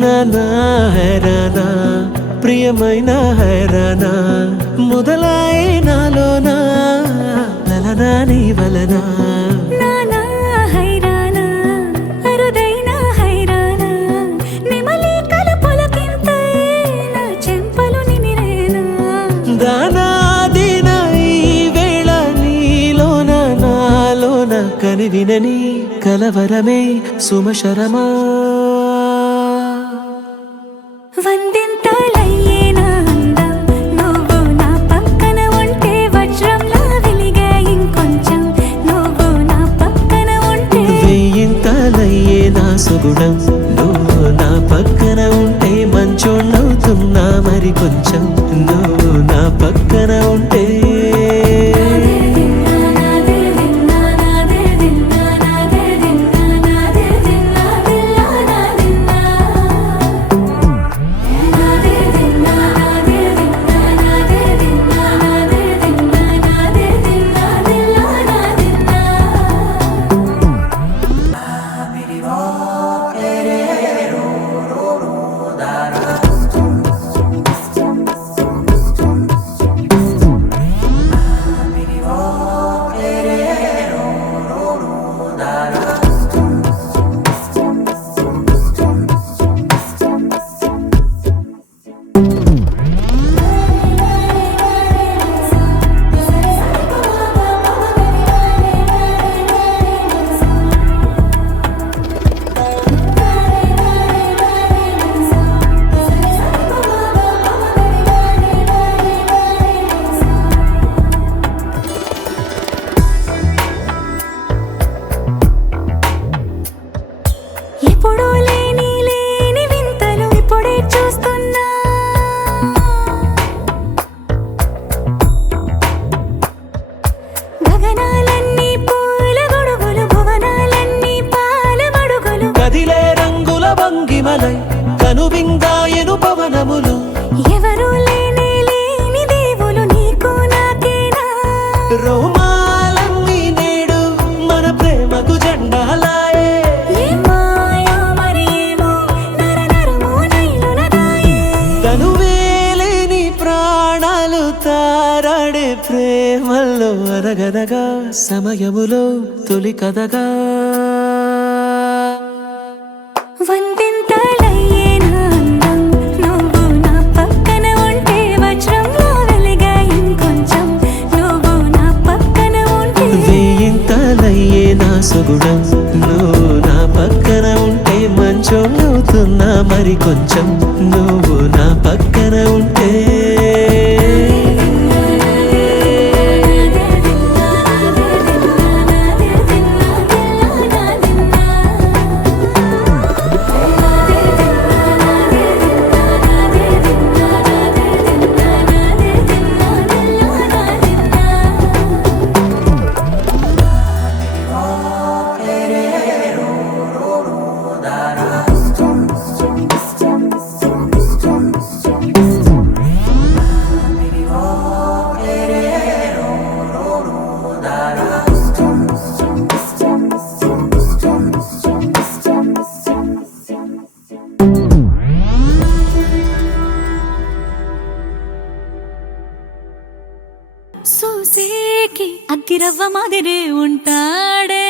నానా హైరానా ప్రియమైన హైరానా మొదలాయి నాలోనా లలనా నీ వలనా నానా హైరానా అరుదైన హైరానా నెమలి కలుపులకింతై నా చెంపలు నిమిరేనా దానాదిన ఈ వేళ నీలోన నాలోన కనివినని కలవరమే సుమశరమా వందింతలయ్యేనా అందం నువ్వు నా పక్కన ఉంటే వజ్రంలా వెలిగే ఇంకొంచెం నువ్వు నా పక్కన ఉంటే వెయ్యింతలయ్యే నా సుగుణం నువ్వు నా పక్కన ఉంటే మంచోళ్ళవుతున్నా మరి కొంచెం నువ్వు నా పక్కన ఉంటే ఎప్పుడూ లేని లేని వింతలు ఇప్పుడే చూస్తున్నా గగనాలన్నీ పూల గొడుగులు భువనాలన్నీ పాల మడుగులు కదిలే రంగుల భంగిమలై కనువిందాయను పవనములు ఎవరూ లేని లేని దేవులు నీకు నాకేనా రోమాలన్నీ నేడు మన ప్రేమకు జెండాలాయే ఏమాయో మరి ఏమో నరనరమో నైలున దాయే తనువేలేని ప్రాణాలు తారాడే ప్రేమల్లో అనగనగా సమయములో తొలి కథగా వందింతలయ్యేనా అందం నువ్వు నా పక్కన ఉంటే వజ్రంలా వెలిగే ఇంకొంచెం నువ్వు నా పక్కన ఉంటే వెయ్యింతలయ్యే నా సుగుణం నువ్వు నా పక్కన ఉంటే మంచోళ్ళవుతున్నా మరి కొంచెం నువ్వు నా పక్కన ఉంటే సూసేకి అగ్గిరవ్వ మాదిరే ఉంటాడే